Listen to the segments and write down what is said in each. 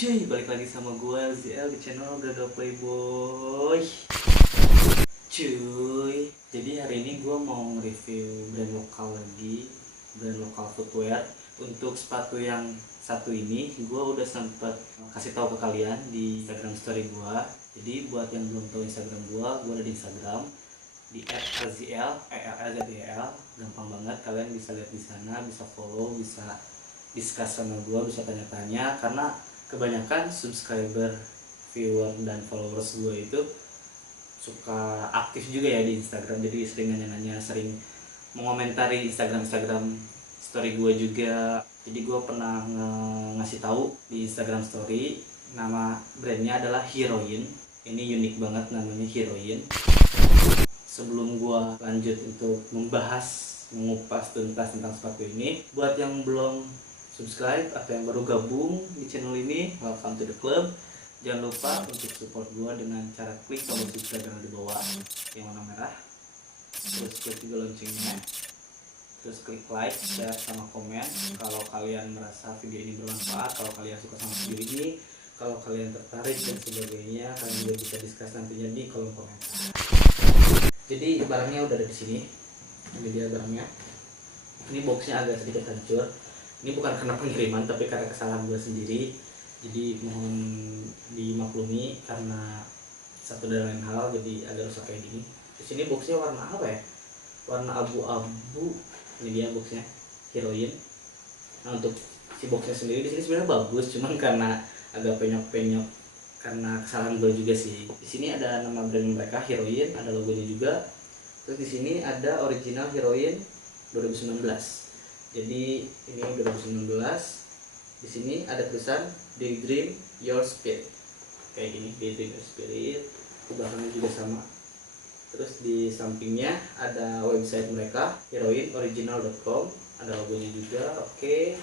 cuy, balik lagi sama gue ZL di channel Gagal Playboy. Cuy, jadi hari ini gue mau nge-review brand lokal lagi, brand lokal footwear. Untuk sepatu yang satu ini gue udah sempet kasih tahu ke kalian di Instagram story gue. Jadi buat yang belum tahu Instagram gue ada di Instagram di @lzl, gampang banget, kalian bisa lihat di sana, bisa follow, bisa discuss sama gue, bisa tanya-tanya, karena kebanyakan subscriber, viewer, dan followers gue itu suka aktif juga ya di Instagram, jadi sering nanya-nanya, sering mengomentari Instagram story gue juga. Jadi gue pernah ngasih tahu di Instagram story, nama brandnya adalah Heroin. Ini unik banget namanya Heroin. Sebelum gue lanjut untuk mengupas tuntas tentang sepatu ini, buat yang belum subscribe atau yang baru gabung di channel ini, welcome to the club. Jangan lupa untuk support gue dengan cara klik tombol subscribe yang ada di bawah yang warna merah, terus klik juga loncengnya, terus klik like, share, sama komen kalau kalian merasa video ini bermanfaat, kalau kalian suka sama video ini, kalau kalian tertarik dan sebagainya. Kalian juga bisa discuss nantinya di kolom komentar. Jadi barangnya udah ada di sini. Ini dia barangnya. Ini boxnya agak sedikit hancur. Ini bukan karena pengiriman, tapi karena kesalahan gue sendiri. Jadi mohon dimaklumi karena satu dan lain hal, jadi agak rusak kayak gini. Di sini boxnya warna apa ya? Warna abu-abu. Ini dia boxnya, Heroin. Nah, untuk si boxnya sendiri di sini sebenarnya bagus, cuman karena agak penyok-penyok karena kesalahan gue juga sih. Di sini ada nama brand mereka, Heroin, ada logonya juga. Terus di sini ada original Heroin 2019. Jadi ini 2019. Di sini ada tulisan Daydream Your Spirit. Kayak gini, Daydream Your Spirit. Di belakangnya juga sama. Terus di sampingnya ada website mereka, heroinoriginal.com. Ada logonya juga. Oke.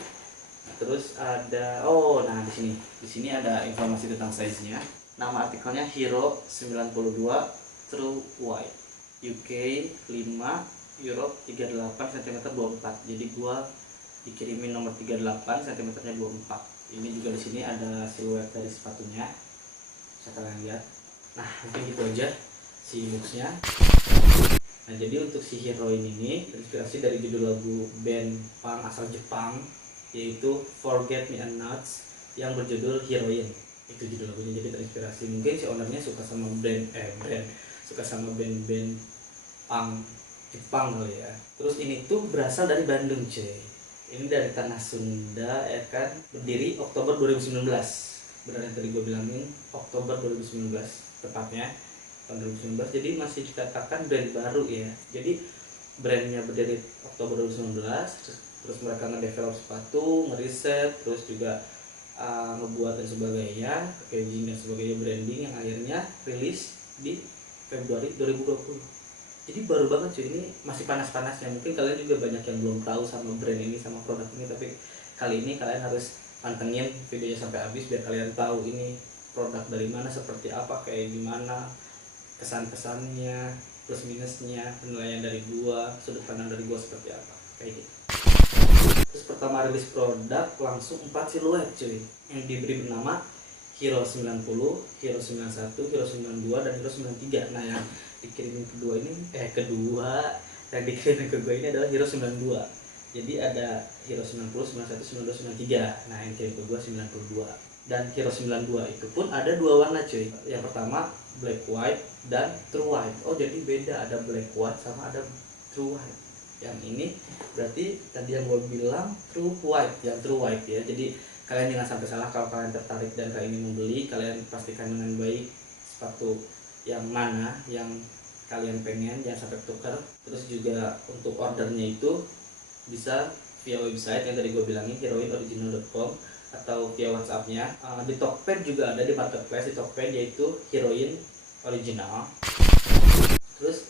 Terus ada nah di sini ada informasi tentang size-nya. Nama artikelnya Hero 92 True White, UK 5, Europe 38 cm 24. Jadi gua dikirimin nomor 38 cm 24. Ini juga di sini ada siluet dari sepatunya. Bisa kalian lihat. Nah, mungkin gitu aja si boxnya. Nah, jadi untuk si Heroin ini terinspirasi dari judul lagu band punk asal Jepang, yaitu Forget Me Nots yang berjudul Heroin. Itu judul lagunya, jadi terinspirasi. Mungkin si ownernya suka sama suka sama band-band punk Jepang kali ya. Terus ini tuh berasal dari Bandung, cuy. Ini dari tanah Sunda ya kan. Berdiri Oktober 2019. Benar yang tadi gue bilangin, Oktober 2019 tepatnya, tahun 2019. Jadi masih dikatakan brand baru ya. Jadi brandnya berdiri Oktober 2019, terus mereka ngedevelop sepatu, ngeriset, terus juga ngebuat dan sebagainya, packaging dan sebagainya, branding, yang akhirnya rilis di Februari 2020. Jadi baru banget cuy, ini masih panas-panasnya. Mungkin kalian juga banyak yang belum tahu sama brand ini, sama produk ini, tapi kali ini kalian harus pantengin videonya sampai habis biar kalian tahu ini produk dari mana, seperti apa, kayak gimana, kesan-kesannya, plus minusnya, penilaian dari gua, sudut pandang dari gua seperti apa, kayak gitu. Terus pertama rilis produk langsung 4 siluet cuy, yang diberi bernama Hero 90, Hero 91, Hero 92, dan Hero 93. Nah, yang dikirimin yang dikirimin ke gue ini adalah Hero 92. Jadi ada Hero 90, 91, 92, 93. Nah, yang kirim ke gue 92. Dan Hero 92 itu pun ada dua warna cuy. Yang pertama black white dan true white. Oh, jadi beda, ada black white sama ada true white. Yang ini berarti tadi yang gue bilang true white, yang true white ya. Jadi kalian jangan sampai salah kalau kalian tertarik dan kalian ingin membeli. Kalian pastikan dengan baik sepatu yang mana yang kalian pengen, jangan sampai tukar. Terus juga untuk ordernya itu bisa via website yang tadi gue bilangin, heroinoriginal.com, atau via WhatsAppnya. Di Tokped juga ada, di marketplace di Tokped, yaitu Heroin Original. Terus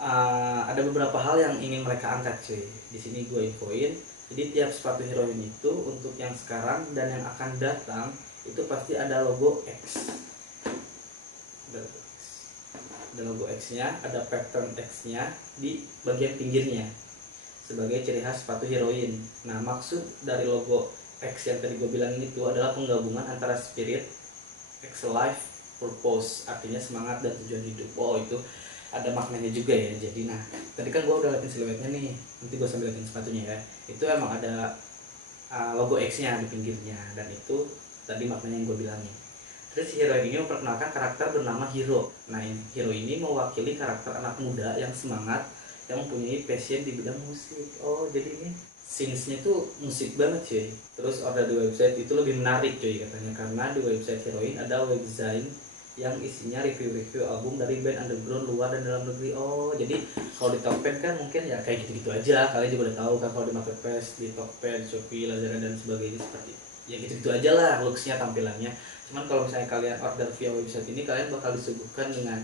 ada beberapa hal yang ingin mereka angkat cuy. Di sini gue infoin. Jadi tiap sepatu Heroin itu untuk yang sekarang dan yang akan datang itu pasti ada logo X. Ada logo X-nya, ada pattern X-nya di bagian pinggirnya sebagai ciri khas sepatu Heroin. Nah, maksud dari logo X yang tadi gue bilang itu adalah penggabungan antara spirit, X life, purpose, artinya semangat dan tujuan hidup. Oh itu ada maknanya juga ya. Jadi nah tadi kan gue udah liatin siluetnya nih, nanti gue sambil liatin sepatunya ya. Itu emang ada logo X-nya di pinggirnya, dan itu tadi maknanya yang gue bilangin. Terus si hero ini memperkenalkan karakter bernama Hiro. Nah Hiro ini mewakili karakter anak muda yang semangat, yang mempunyai passion di bidang musik. Oh jadi ini scenes-nya tuh musik banget cuy. Terus order di website itu lebih menarik cuy katanya, karena di website Heroin ada webdesign yang isinya review-review album dari band underground luar dan dalam negeri. Oh jadi kalau di Tokped kan mungkin ya kayak gitu-gitu aja, kalian juga udah tahu kan kalau di Marketplace, di Tokped, Shopee, Lazada dan sebagainya seperti ya gitu-gitu aja lah looksnya, tampilannya. Cuman kalau misalnya kalian order via website ini, kalian bakal disuguhkan dengan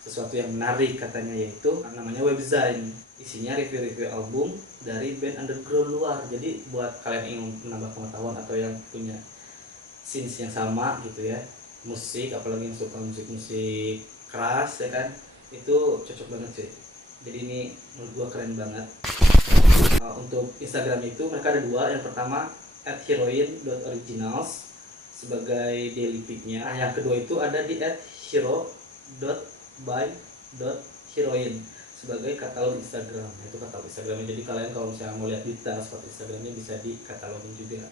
sesuatu yang menarik katanya, yaitu namanya webdesign, isinya review-review album dari band underground luar. Jadi buat kalian yang ingin menambah pengetahuan atau yang punya scenes yang sama gitu ya, musik, apalagi yang suka musik-musik keras ya kan, itu cocok banget sih. Jadi ini menurut gua keren banget. Untuk Instagram itu mereka ada dua. Yang pertama @heroin.originals sebagai daily pic-nya. Yang kedua itu ada di @hero.by.heroin sebagai katalog Instagram. Itu katalog Instagramnya. Jadi kalian kalau misalnya mau lihat detail seperti Instagramnya bisa di katalogin juga.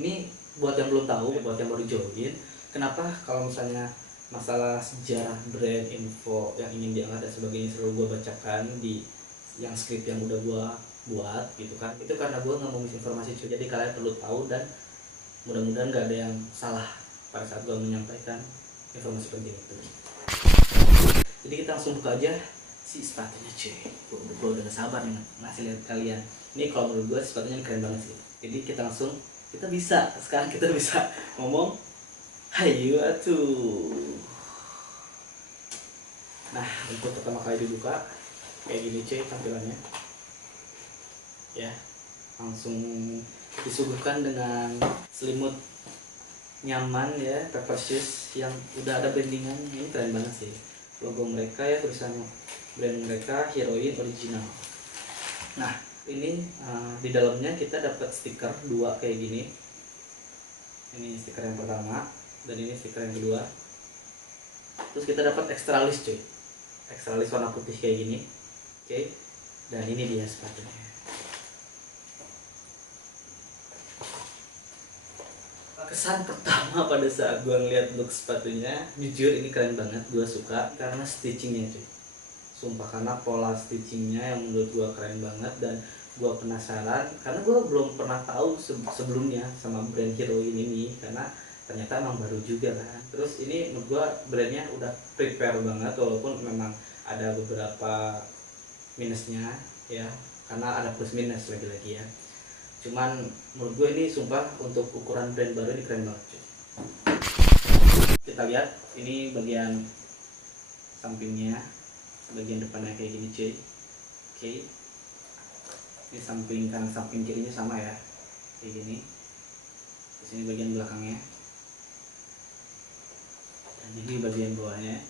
Ini buat yang belum tahu, buat yang baru join, kenapa kalau misalnya masalah sejarah brand, info yang ingin diangkat dan sebagainya selalu gue bacakan di yang skrip yang udah gue buat gitu kan, itu karena gue nggak mau misinformasi cuy. Jadi kalian perlu tahu dan mudah-mudahan gak ada yang salah pada saat gue menyampaikan informasi penting itu. Jadi kita langsung buka aja si sepatunya cuy. Gue udah gak sabar nih ngasih lihat kalian. Ini kalau menurut gue sepatunya keren banget sih. Jadi sekarang kita bisa ngomong hayu atuh. Nah untuk pertama kali dibuka kayak gini cuy tampilannya ya, langsung disuguhkan dengan selimut nyaman ya, paper shoes yang udah ada brandingan. Ini keren banget sih, logo mereka ya, tulisan brand mereka Heroin Original. Nah ini di dalamnya kita dapat stiker dua kayak gini. Ini stiker yang pertama dan ini stiker yang kedua. Terus kita dapat extra list cuy, extra list warna putih kayak gini. Oke, dan ini dia sepatunya. Kesan pertama pada saat gue ngeliat look sepatunya, jujur ini keren banget, gue suka karena stitchingnya cuy. Sumpah, karena pola stitchingnya yang menurut gue keren banget, dan gue penasaran karena gue belum pernah tahu sebelumnya sama brand Heroin ini, karena ternyata emang baru juga kan. Terus ini menurut gue brandnya udah prepare banget, walaupun memang ada beberapa minusnya ya, karena ada plus minus lagi-lagi ya. Cuman menurut gue ini sumpah untuk ukuran brand baru ini keren banget cuy. Kita lihat ini bagian sampingnya, bagian depannya kayak gini cuy. Oke, ini samping kanan samping kirinya sama ya kayak gini. Terus ini bagian belakangnya, dan ini bagian bawahnya.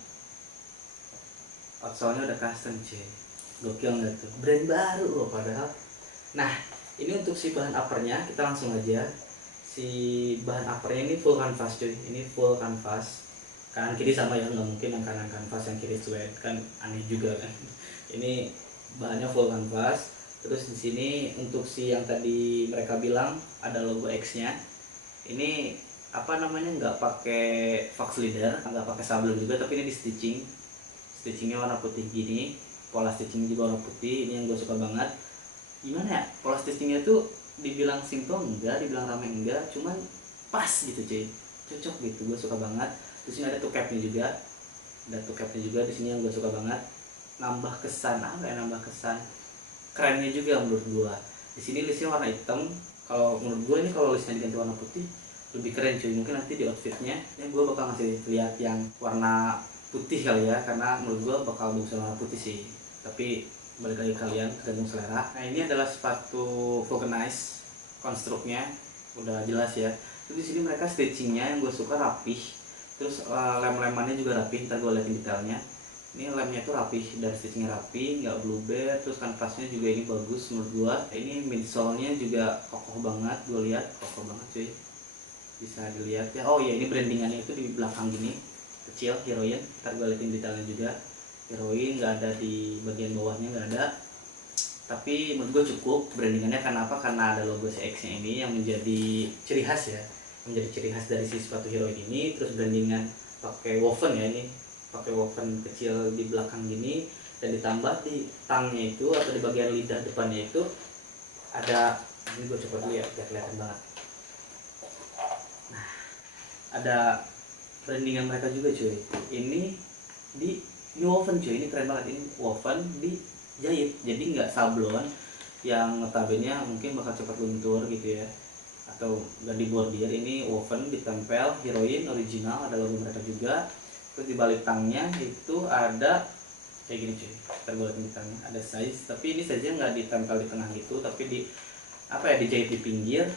Outsole-nya udah custom cuy, gokil nggak tuh, brand baru loh padahal. Nah ini untuk si bahan uppernya, kita langsung aja. Si bahan uppernya ini full canvas cuy, ini full canvas, kanan kiri sama ya, nggak mungkin yang kanan canvas yang kiri suede, kan aneh juga kan. Ini bahannya full canvas. Terus di sini untuk si yang tadi mereka bilang ada logo X-nya, ini apa namanya, nggak pakai fox leader, nggak pakai sablon juga, tapi ini di stitchingnya warna putih gini, pola stitchingnya juga warna putih. Ini yang gue suka banget. Gimana ya, pola stitchingnya tuh dibilang simple enggak, dibilang ramai enggak, cuman pas gitu cuy, cocok gitu, gue suka banget. Di sini ada toe capnya juga, di sini yang gue suka banget, nambah kesan nambah kesan kerennya juga menurut gue. Di sini listnya warna hitam. Kalau menurut gue ini kalau listnya diganti warna putih lebih keren cuy. Mungkin nanti di outfitnya ya gue bakal ngasih lihat yang warna putih kali ya, karena menurut gue bakal bagus warna putih sih, tapi balik lagi kalian tergantung selera. Nah ini adalah sepatu vulcanize, konstruknya udah jelas ya. Terus di sini mereka stitchingnya yang gue suka rapih, terus lem-lemannya juga rapih, ntar gue liatin detailnya. Ini lemnya tuh rapih, dari stitchingnya rapi, nggak blueber, terus kanvasnya juga ini bagus menurut gua. Ini midsole-nya juga kokoh banget, gua lihat kokoh banget cuy. Bisa dilihat ya. Oh ya, ini brandingannya itu di belakang gini, kecil, heroin. Ntar gua liatin detailnya juga. Heroin nggak ada di bagian bawahnya, nggak ada. Tapi menurut gua cukup brandingannya. Karena apa? Karena ada logo CX-nya ini yang menjadi ciri khas ya, menjadi ciri khas dari si sepatu heroin ini. Terus brandingan pakai woven ya, ini pakai woven kecil di belakang gini, dan ditambah di tangnya itu atau di bagian lidah depannya itu ada, ini gue coba dulu ya biar kelihatan banget. Nah, ada brandingan mereka juga cuy. Ini woven cuy, ini keren banget. Ini woven dijahit, jadi nggak sablon yang notabene mungkin bakal cepat luntur gitu ya, atau nggak dibordir. Ini woven ditempel heroin original, ada logo mereka juga. Terus di balik tangnya itu ada kayak gini cuy, terbuat di tangnya ada size, tapi ini saja nggak ditempel di tengah gitu, tapi di apa ya, dijahit di pinggir,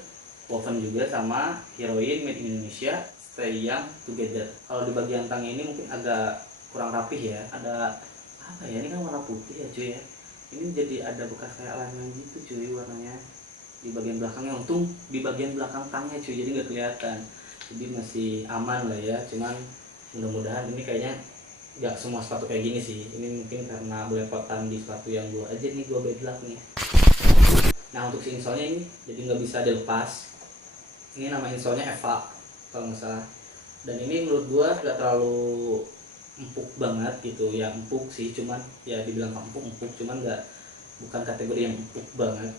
woven juga sama heroin made in Indonesia, stay young together. Kalau di bagian tangnya ini mungkin agak kurang rapih ya, ada apa ya, ini kan warna putih ya cuy ya, ini jadi ada bekas kayak lemnya gitu cuy warnanya di bagian belakangnya. Untung di bagian belakang tangnya cuy, jadi nggak kelihatan, jadi masih aman lah ya. Cuman mudah-mudahan ini kayaknya nggak semua sepatu kayak gini sih, ini mungkin karena belepotan di sepatu yang gua aja nih, gua bad luck nih. Nah untuk si insole-nya ini jadi nggak bisa dilepas. Ini nama insole-nya Eva kalau nggak salah, dan ini menurut gua nggak terlalu empuk banget gitu ya. Empuk sih, cuman ya dibilang empuk, cuman bukan kategori yang empuk banget,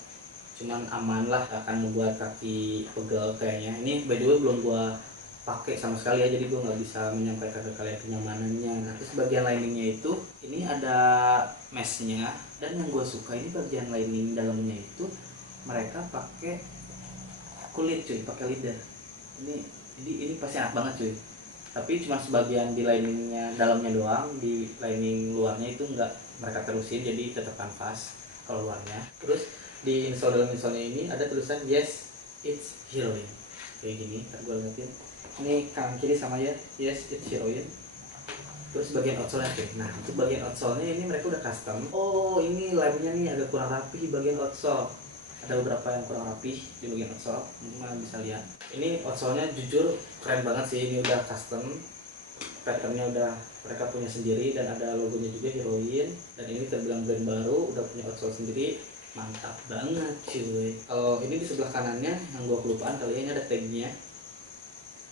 cuman aman lah, akan membuat kaki pegel kayaknya. Ini by the way belum gua pakai sama sekali ya, jadi gue nggak bisa menyampaikan ke kalian kenyamanannya. Nah, terus bagian liningnya itu ini ada meshnya, dan yang gue suka ini bagian lining dalamnya itu mereka pakai kulit cuy, pakai leather. Ini pasti enak banget cuy, tapi cuma sebagian di liningnya dalamnya doang, di lining luarnya itu nggak mereka terusin, jadi tetap kanvas kalau luarnya. Terus di dalam insole ini ada tulisan yes it's heroin kayak gini. Ntar gue liatin ini kanan kiri sama ya, yes it's heroin. Terus bagian outsole cuy. Nah untuk bagian outsole-nya ini mereka udah custom. Oh ini lemnya nih agak kurang rapi di bagian outsole, ada beberapa yang kurang rapi di bagian outsole, kalian bisa lihat. Ini outsole-nya jujur keren banget sih, ini udah custom, patternnya udah mereka punya sendiri, dan ada logonya juga heroin, dan ini terbilang brand baru, udah punya outsole sendiri, mantap banget cuy. Kalau ini di sebelah kanannya yang gua kelupaan kali ini ada tagnya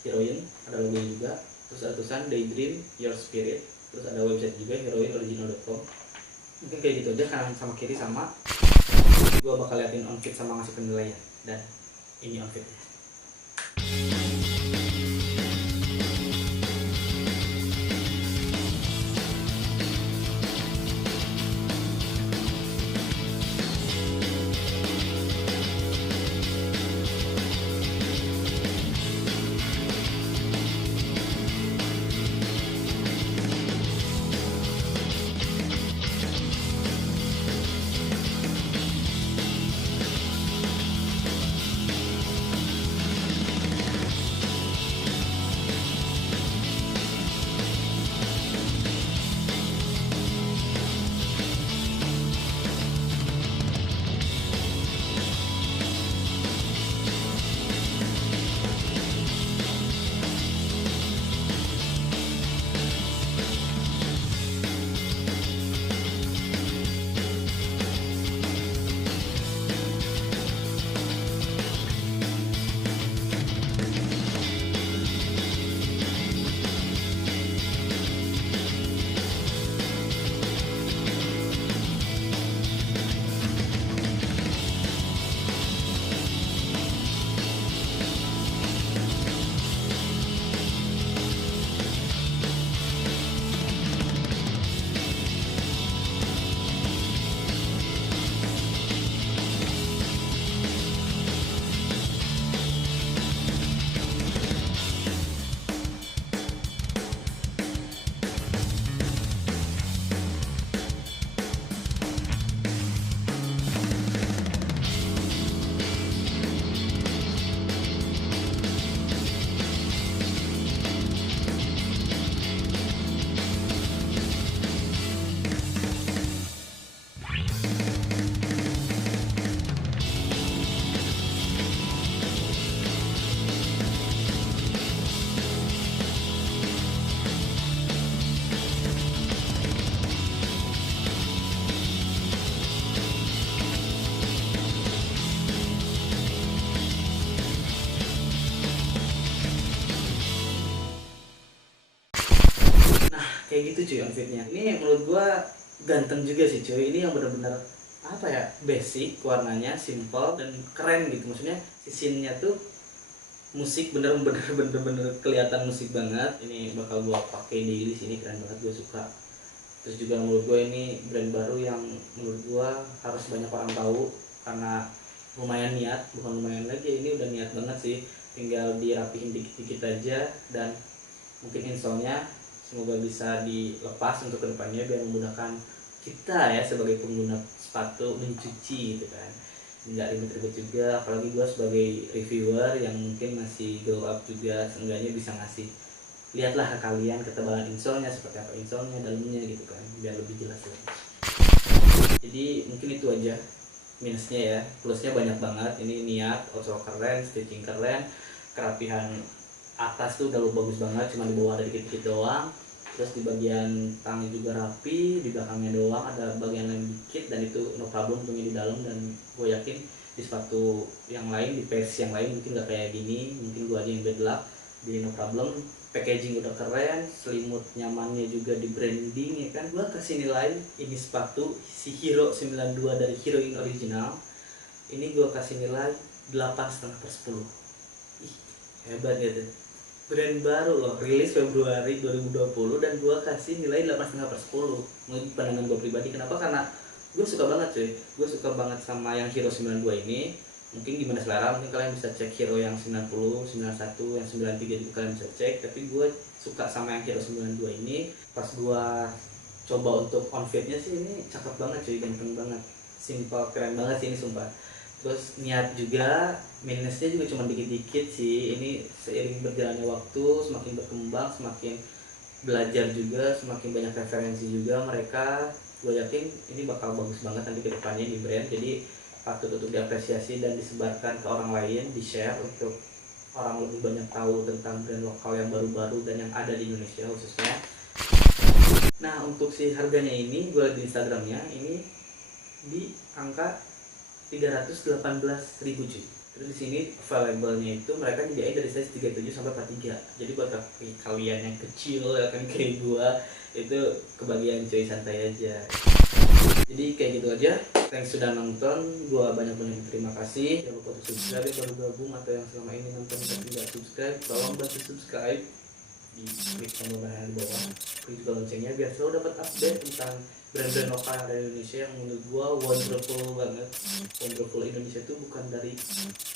heroin, ada logonya juga, terus ada tulisan Daydream Your Spirit, terus ada website juga heroinoriginal.com. Mungkin kayak gitu aja kanan sama kiri sama. Gua bakal liatin outfit sama ngasih penilaian, dan ini outfitnya. kayak gitu cuy outfitnya. Ini menurut gua ganteng juga sih cuy. Ini yang bener-bener apa ya, basic, warnanya simple dan keren gitu. Maksudnya scene-nya tuh musik, bener-bener kelihatan musik banget. Ini bakal gua pakai daily sini, keren banget, gua suka. Terus juga menurut gua ini brand baru yang menurut gua harus banyak orang tahu karena lumayan niat, bukan lumayan lagi, ini udah niat banget sih. Tinggal dirapihin dikit-dikit aja dan mungkin insolnya semoga bisa dilepas untuk kedepannya biar memudahkan kita ya sebagai pengguna sepatu mencuci gitu kan, nggak ribet-ribet juga. Apalagi gue sebagai reviewer yang mungkin masih grow up juga, seenggaknya bisa ngasih lihatlah ke kalian ketebalan insolnya seperti apa, insolnya dalamnya gitu kan, biar lebih jelas lagi. Jadi mungkin itu aja minusnya ya. Plusnya banyak banget, ini niat, outsole keren, stitching keren, kerapihan atas tuh udah bagus banget, cuma di bawah ada dikit-dikit doang. Terus di bagian tangnya juga rapi, di belakangnya doang ada bagian lain dikit, dan itu no problem punya di dalam. Dan gue yakin di sepatu yang lain, di versi yang lain mungkin gak kayak gini, mungkin gue aja yang bad luck. Jadi no problem, packaging udah keren, selimut nyamannya juga di branding ya kan. Gue kasih nilai ini sepatu si Hero 92 dari Hero In Original, ini gue kasih nilai 8,5/10. Ih, hebat gitu. Brand baru loh, rilis Februari 2020 dan gue kasih nilai 8,5/10. Menurut pandangan gue pribadi, kenapa? Karena gue suka banget cuy, gue suka banget sama yang Hero 92 ini. Mungkin gimana selera, mungkin kalian bisa cek Hero yang 90, 91, yang 93 itu kalian bisa cek. Tapi gue suka sama yang Hero 92 ini. Pas gue coba untuk outfitnya sih, ini cakep banget cuy, ganteng banget, simple, keren banget sih ini sumpah. Terus niat juga, minusnya juga cuma dikit-dikit sih. Ini seiring berjalannya waktu, semakin berkembang, semakin belajar juga, semakin banyak referensi juga mereka. Gue yakin ini bakal bagus banget nanti ke depannya di brand. Jadi patut untuk diapresiasi dan disebarkan ke orang lain, di share untuk orang lebih banyak tahu tentang brand lokal yang baru-baru dan yang ada di Indonesia khususnya. Nah untuk si harganya ini, gue di Instagramnya ini di angka 318.000 cuy. Terus di sini available-nya itu mereka nyediain dari size 37 sampai 43. Jadi buat kalian yang kecil ya kan kayak gua, itu kebagian cuy, santai aja. Jadi kayak gitu aja. Thanks sudah nonton. Gua banyak-banyak terima kasih. Jangan lupa untuk subscribe yang baru gabung atau yang selama ini nonton tapi tidak subscribe. Tolong bantu subscribe di klik tombol merah di bawah. Klik juga loncengnya biar selalu dapat update tentang brand-brand lokal yang ada di Indonesia yang menurut gua wonderful banget. Wonderful Indonesia itu bukan dari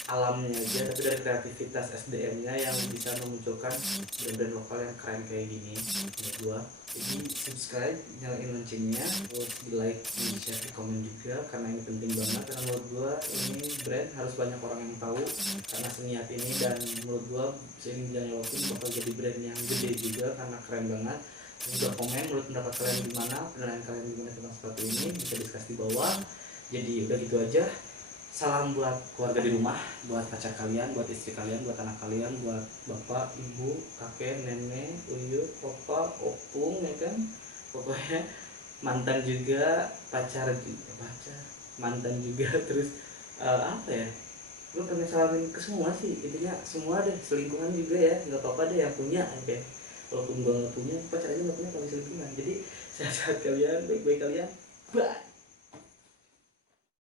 alamnya aja, tapi dari kreativitas SDM-nya yang bisa memunculkan brand-brand lokal yang keren kayak gini menurut gua. Jadi subscribe, nyalain loncengnya, terus di like, di share, di komen juga, karena ini penting banget. Karena menurut gua ini brand harus banyak orang yang tahu karena seniat ini, dan menurut gua seiring jalannya waktu bakal jadi brand yang gede juga karena keren banget. Juga komen menurut pendapat kalian gimana, penilaian kalian gimana tentang sepatu ini, bisa discuss di bawah. Jadi udah gitu aja. Salam buat keluarga di rumah, buat pacar kalian, buat istri kalian, buat anak kalian, buat bapak, ibu, kakek, nenek, uyut, papa, opung ya kan. Pokoknya mantan juga, pacar juga, mantan juga. Terus apa ya? Gue pengen salamin ke semua sih, intinya semua deh, selingkuhan juga ya, nggak apa-apa deh yang punya aja. Walaupun gue nggak punya, pacar aja nggak punya kalau selingkuhan. Jadi sehat-sehat kalian, baik-baik kalian, bye.